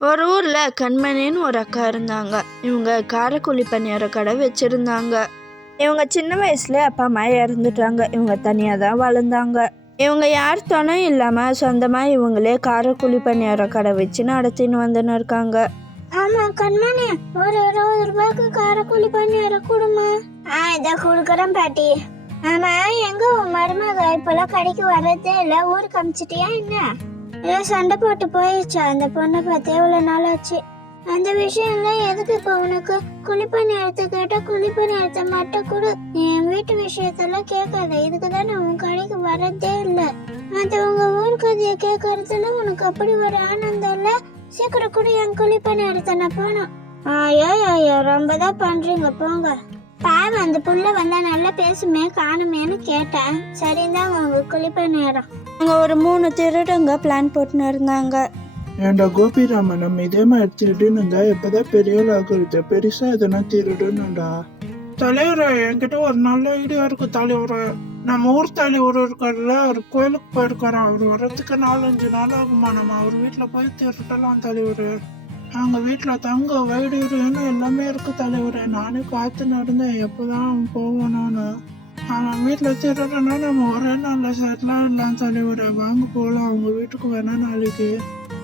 ஒரு ஊர்ல கண்மணின்னு ஒரு அக்கா இருந்தாங்க. இவங்க காரக்குழி பணியார கடை வச்சிருந்தாங்க. இவங்க சின்ன வயசுல அப்பா அம்மா இறந்துட்டாங்க. இவங்க தனியாக தான் வளர்ந்தாங்க. இவங்க யார் துணையும் இல்லாமல் சொந்தமாக இவங்களே காரக்குழி பணியார கடை வச்சு நடத்தின்னு வந்துன்னு இருக்காங்க. ஆமா கண்மணி ஒரு இருபது ரூபாய்க்கு காரக்குழி பணியார கொடுமா ஆ இதை கொடுக்குறேன் பாட்டி. ஆமா எங்க உன் மருமக இப்பெல்லாம் கடைக்கு வர்றதே இல்லை. ஊருக்கு அமிச்சிட்டியா என்ன? ஏதோ சண்டை போட்டு போயிடுச்சா அந்த பொண்ணை பார்த்து இவ்வளோ நாள் ஆச்சு. அந்த விஷயம்லாம் எதுக்கு இப்போ உனக்கு? குளிப்பணி எடுத்து கேட்டால் குளிப்பணி எடுத்த மட்டும் கொடு. நீ என் வீட்டு விஷயத்தெல்லாம் கேட்காத. இதுக்கு தான் நான் உன் கடைக்கு வரதே இல்லை. மற்றவங்க ஊர் கதையை கேட்கறதுல உனக்கு அப்படி ஒரு ஆனந்தம் இல்லை? சீக்கிரம் கூட என் குழிப்பணி எடுத்த நான் போனோம் ஆயா ஐயோ ரொம்ப தான் பண்றீங்க. போங்க. பாவம் அந்த புள்ள வந்தா நல்லா பேசுமே காணுமேன்னு கேட்டேன். சரிதான் உங்க குழிப்பணி இடம் அங்க ஒரு மூணு திருடங்க பிளான் போட்டுன்னு இருந்தாங்க. ஏண்டா கோபிராமன் நம்ம இதே மாதிரி திருடுன்னு இருந்தா எப்பதான் பெரிய ஆகுறது. பெருசா எதனா திருடுன்னுடா தலைவரே என்கிட்ட ஒரு நல்ல ஐடியா இருக்கு தலைவரே. நம்ம ஊர் தலைவர் இருக்காருல்ல அவர் கோயிலுக்கு போயிருக்காரு அவர் வர்றதுக்கு நாலஞ்சு நாள் ஆகுமா? நம்ம அவர் வீட்டுல போய் திருட்டலாம் தலைவரே. நாங்கள் வீட்டில் தங்க வைடுன்னு வீடுன்னு எல்லாமே இருக்கு தலைவரே. நானே காத்துன்னு இருந்தேன் எப்போ தான் போகணும்னு அவன் வீட்டில் திருடனா நம்ம ஒரே நாளில் செட்டிலாக இல்லாம் தலைவரே. வாங்க போகலாம் அவங்க வீட்டுக்கு வேணா நாளைக்கு.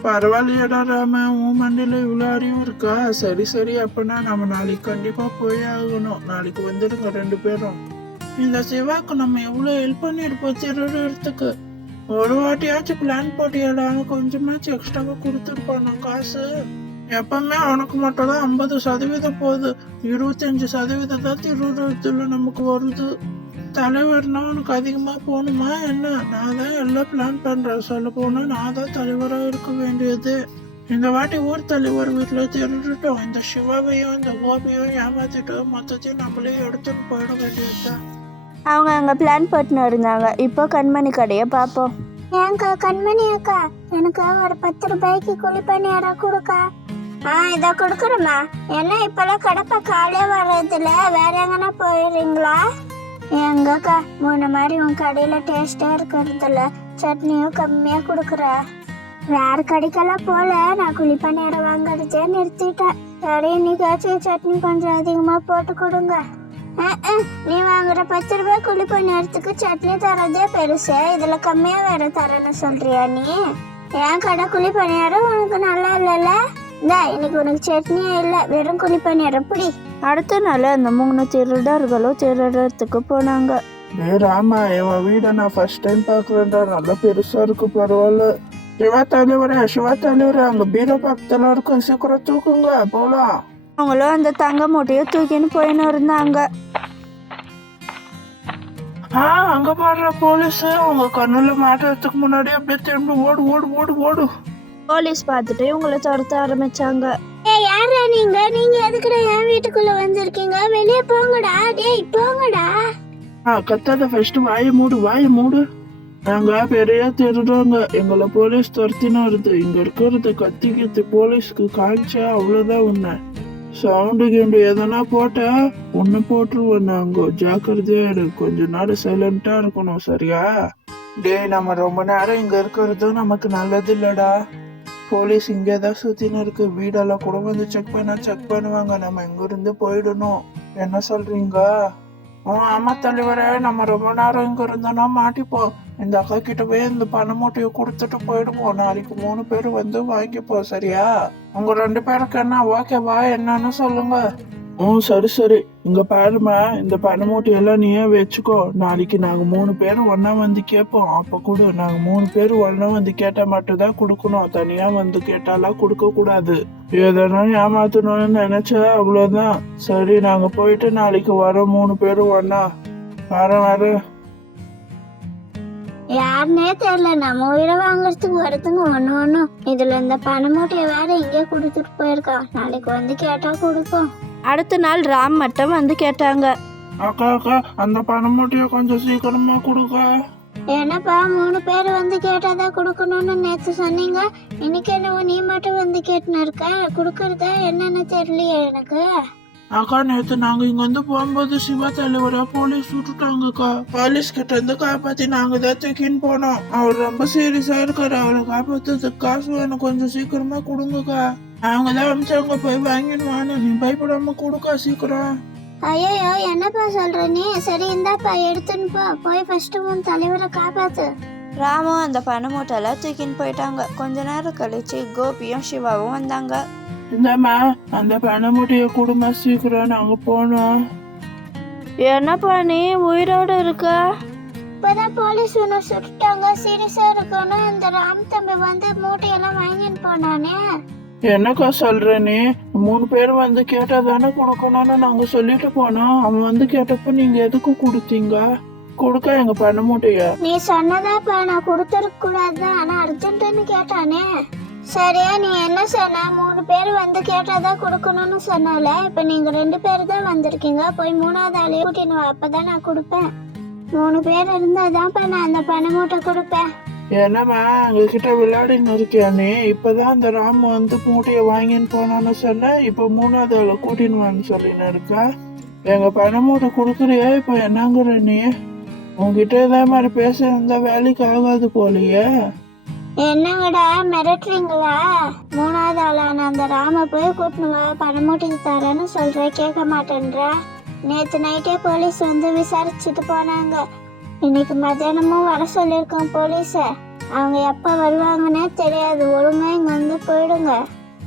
பரவாயில்லையடா ராம. உன் மண்டியில் இவ்வளோ அறிவும் இருக்கா? சரி சரி. அப்படின்னா நம்ம நாளைக்கு கண்டிப்பாக போய் ஆகணும். நாளைக்கு வந்துடுங்க ரெண்டு பேரும். இந்த சிவாக்கு நம்ம எவ்வளோ ஹெல்ப் பண்ணியிருப்போம் திருடுறதுக்கு ஒரு வாட்டியாச்சும் பிளான் போட்டியடான்னு கொஞ்சமாச்சும் எக்ஸ்ட்ராவாக கொடுத்துருப்பான் காசு? எப்பவுமே அவனுக்கு மட்டும் தான் ஐம்பது சதவீதம் போகுது. இருபத்தஞ்சு சதவீதம் தான் திருடுறதுல நமக்கு வருது. தலைவர்னா உனக்கு அதிகமா போகணுமா என்ன? நான் தான் எல்லாம் பிளான் பண்றேன். சொல்ல போனா நான் தான் தலைவரா இருக்க வேண்டியது. இந்த வாட்டி ஊர் தலைவர் வீட்டுல திருட்டுட்டோம் இந்த சிவாவையும் இந்த கோபியும் ஏமாத்திட்டு மொத்தத்தையும் நம்மளே எடுத்துட்டு போயிட வேண்டியதுதான். அவங்க அங்க பிளான் போட்டுன்னு இருந்தாங்க. இப்போ கண்மணி கடையை பார்ப்போம். ஏங்கா கண்மணி அக்கா எனக்கு ஒரு பத்து ரூபாய்க்கு குழிப்பணி இடம் கொடுக்கா. ஆ இதை கொடுக்குறேம்மா. என்ன இப்பெல்லாம் கடப்பா காலே வர்றதில்ல. வேற எங்கன்னா போயிடுறீங்களா? எங்கக்கா முன்ன மாதிரி உன் கடையில் டேஸ்டா இருக்கிறதில்ல. சட்னியும் கம்மியாக கொடுக்குற. வேற கடைக்கெல்லாம் போல. நான் குழிப்பணி இடம் வாங்குறதே நிறுத்திட்டேன். சரி இன்னைக்காச்சும் சட்னி கொஞ்சம் அதிகமாக போட்டு கொடுங்க. நீ வாங்குற பத்து ரூபாய் குழி நேரத்துக்கு சட்னி தரதே பெருசு. இதுல கம்மியா வேற தரேன்னு சொல்றியா நீ? என் கடை குழி பணியாரம் உனக்கு நல்லா இல்லைல்ல? இந்தா இன்னைக்கு உனக்கு சட்னியே இல்லை. வெறும் குழி பணியாரம் பிடி. அடுத்த நாள் அந்த மூணு திருடர்களும் திருடுறதுக்கு போனாங்க. ராமா இவன் வீடை நான் ஃபர்ஸ்ட் டைம் பார்க்குறேன்டா. நல்லா பெருசா இருக்கு பரவாயில்ல. சிவா தலைவரே சிவா தலைவரே அங்க பீரோ பக்கத்துல இருக்கும். சீக்கிரம் தூக்குங்க போலாம். அவங்களும் அந்த தங்க மூட்டையை தூக்கின்னு போயின்னு இருந்தாங்க. ஆ அங்க பாடுற போலீஸ் அவங்க கண்ணுல மாட்டுறதுக்கு முன்னாடி அப்படியே திரும்பி ஓடு ஓடு ஓடு ஓடு. போலீஸ் பார்த்துட்டு இவங்களை துரத்த ஆரம்பிச்சாங்க. ஏய் யாரா நீங்க? நீங்க எதுக்குடா என் வீட்டுக்குள்ள வந்திருக்கீங்க? வெளியே போங்கடா. டேய் போங்கடா. ஆ கத்தாத ஃபர்ஸ்ட் வாயை மூடு வாயை மூடு. நாங்க பெரிய திருடுறாங்க எங்களை போலீஸ் துரத்தின்னு வருது இங்க இருக்கிறது கத்தி கத்தி போலீஸ்க்கு காமிச்சா அவ்வளவுதான் உன்னை. சவுண்டு கிண்டு எதனா போட்டா ஒண்ணு போட்டுருவோம் நாங்க. ஜாக்கிரதையா இரு. கொஞ்ச நாள் சைலண்டா இருக்கணும் சரியா? டேய் நம்ம ரொம்ப நேரம் இங்க இருக்கிறது நமக்கு நல்லது இல்லடா. போலீஸ் இங்கே தான் சுற்றின்னு இருக்கு. வீடெல்லாம் கூட வந்து செக் பண்ணால் செக் பண்ணுவாங்க. நம்ம இங்கேருந்து போயிடணும். என்ன சொல்கிறீங்க ஓ ஆமாம் தலைவரே நம்ம ரொம்ப நேரம் இங்கே இருந்தோம்னா மாட்டிப்போம் இந்த அக்கா கிட்ட போய் இந்த பண மூட்டையை கொடுத்துட்டு போயிடுவோம். நாளைக்கு மூணு பேர் வந்து வாங்கிப்போம் சரியா? உங்கள் ரெண்டு பேருக்கு என்ன ஓகேவா என்னன்னு சொல்லுங்க. ம் சரி சரி. இங்க பாருமா இந்த பண மூட்டையெல்லாம் நீயே வச்சுக்கோ. நாளைக்கு நாங்க மூணு பேரும் ஒன்னா வந்து கேட்போம். அப்ப கொடு நாங்க மூணு பேரும் ஒன்னா வந்து கேட்டா மட்டும் தான் கொடுக்கணும். தனியா வந்து கேட்டாலாம் கொடுக்க கூடாது. எதனா ஏமாத்தணும்னு நினைச்சா அவ்வளவுதான். சரி நாங்க போயிட்டு நாளைக்கு வரோம் மூணு பேரும் ஒன்னா வரேன் வரேன் யாருன்னே தெரியல. நம்ம உயிரை வாங்குறதுக்கு வரதுங்க ஒண்ணு ஒண்ணும். இதுல இந்த பண மூட்டையை வேற இங்கே கொடுத்துட்டு போயிருக்கா நாளைக்கு வந்து கேட்டா கொடுப்போம். அடுத்த நாள் ராம் மட்டும் வந்து கேட்டாங்க. அக்கா அக்கா அந்த பண மூட்டையை கொஞ்சம் சீக்கிரமா கொடுக்க என்னப்பா மூணு பேர் வந்து கேட்டாதான் கொடுக்கணும்னு நேத்து சொன்னீங்க. இன்னைக்கு என்னவோ நீ மட்டும் வந்து கேட்டுன்னு இருக்க. கொடுக்கறதா என்னன்னு தெரியலையே எனக்கு. அக்கா நேத்து நாங்க இங்க வந்து போகும்போது சிவா தலைவரா போலீஸ் விட்டுட்டாங்கக்கா. போலீஸ் கிட்ட இருந்து காப்பாத்தி நாங்க தான் தூக்கின்னு போனோம். அவர் ரொம்ப சீரியஸா இருக்காரு. அவரை காப்பாத்துறதுக்கு காசு வேணும். கொஞ்சம் சீக்கிரமா கொடுங்கக்கா. அவங்க தான் அமிச்சவங்க போய் வாங்கின்னு வான்னு நீ பயப்படாம கொடுக்கா சீக்கிரம். ஐயோ என்னப்பா சொல்ற நீ? சரி இந்தாப்பா எடுத்துன்னு போ. போய் ஃபர்ஸ்ட் உன் தலைவரை காப்பாத்து. ராமு அந்த பண மூட்டையெல்லாம் தூக்கின்னு போயிட்டாங்க. கொஞ்ச நேரம் கழிச்சு கோபியும் சிவாவும் வந்தாங்க. இந்தாம்மா அந்த பண மூட்டையை கொடுமா சீக்கிரம் நாங்க போனோம். என்னப்பா நீ உயிரோடு இருக்க? இப்பதான் போலீஸ் ஒன்று சுட்டுட்டாங்க. சீரியஸா இருக்கணும். இந்த ராம் தம்பி வந்து மூட்டையெல்லாம் வாங்கின்னு போனானே. என்னக்கா சொல்ற நீ மூணு பேர் வந்து கேட்டா தானே கொடுக்கணும்னு நாங்க சொல்லிட்டு போனோம். அவன் வந்து கேட்டப்ப நீங்க எதுக்கு கொடுத்தீங்க? கொடுக்க எங்க பண்ண முடியா நீ சொன்னதாப்பா நான் கொடுத்துருக்க கூடாது ஆனா அர்ஜென்ட்னு கேட்டானே. சரியா நீ என்ன சொன்ன? மூணு பேர் வந்து கேட்டாதான் கொடுக்கணும்னு சொன்னால. இப்ப நீங்க ரெண்டு பேர் தான் வந்திருக்கீங்க. போய் மூணாவது ஆளையும் கூட்டின்னு வா. அப்பதான் நான் கொடுப்பேன். மூணு பேர் இருந்தாதான்ப்பா நான் அந்த பணமூட்டை கொடுப்பேன். என்னம்மா எங்ககிட்ட விளையாடின்னு இருக்கியா நீ இப்பதான் அந்த ராம் வந்து மூட்டையை வாங்கின்னு போனான்னு சொன்ன இப்ப மூணாவது அவளை கூட்டின்னு வான்னு சொல்லின்னு இருக்கா. எங்க பண மூட்டை கொடுக்குறியா இப்ப என்னங்கிற நீ? உங்ககிட்ட இதே மாதிரி பேச இருந்தா வேலைக்கு ஆகாது போலியே. என்னங்கடா மிரட்டுறீங்களா? மூணாவது ஆளான அந்த ராம போய் கூட்டினுவா பணம் தரேன்னு சொல்ற கேட்க மாட்டேன்ற. நேத்து நைட்டே போலீஸ் வந்து விசாரிச்சுட்டு போனாங்க. இன்னைக்கு மத்தியானமும் வர சொல்லியிருக்கோம் போலீஸ. அவங்க எப்போ வருவாங்கன்னே தெரியாது. ஒழுங்கா இங்க வந்து போயிடுங்க.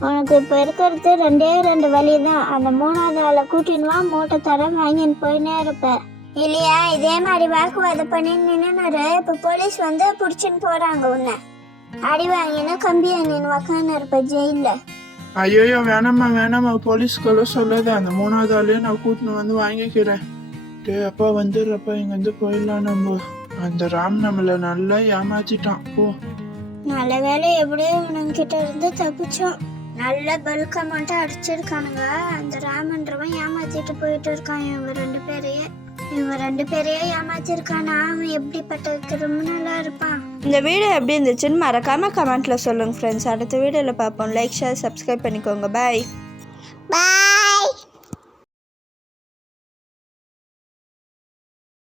உனக்கு இப்போ இருக்கிறது ரெண்டே ரெண்டு வழி தான் அந்த மூணாவது ஆளை கூட்டின்னு வா மூட்டை தரம் வாங்கின்னு போயினே இருப்பேன் இல்லையா? இதே மாதிரி வாக்குவாதம் பண்ணி நின்னுரு இப்போ போலீஸ் வந்து பிடிச்சின்னு போறாங்க உன்னை. அடி வாங்கினா கம்பி வாங்கின்னு உக்காந்து இருப்ப ஜெயில ஐயோ வேணாமா வேணாம்மா. போலீஸ்க்கெல்லாம் சொல்லாத. அந்த மூணாவது ஆளையும் நான் கூட்டின்னு வந்து வாங்கிக்கிறேன். டேய் அப்பா வந்துடுறப்பா இங்கேருந்து போயிடலாம் நம்ம. அந்த ராம் நம்மள நல்லா ஏமாத்திட்டான். போ. நல்ல வேலை எப்படியோ இவனுங்க கிட்ட இருந்து தப்பிச்சோம். நல்ல பல்க் அமௌண்ட்டை அடிச்சிருக்கானுங்க. அந்த ராமன்றவன் ஏமாத்திட்டு போயிட்டு இருக்கான். இவங்க ரெண்டு பேரையே. இவங்க ரெண்டு பேரையே ஏமாத்திருக்கானா? அவன் எப்படிப்பட்ட கிரிமினலா இருப்பான்? இந்த வீடியோ எப்படி இருந்துச்சுன்னு மறக்காம கமெண்ட்ல சொல்லுங்க ஃப்ரெண்ட்ஸ் அடுத்த வீடியோவில் பார்ப்போம். லைக் ஷேர் சப்ஸ்கிரைப் பண்ணிக்கோங்க. பாய் பாய்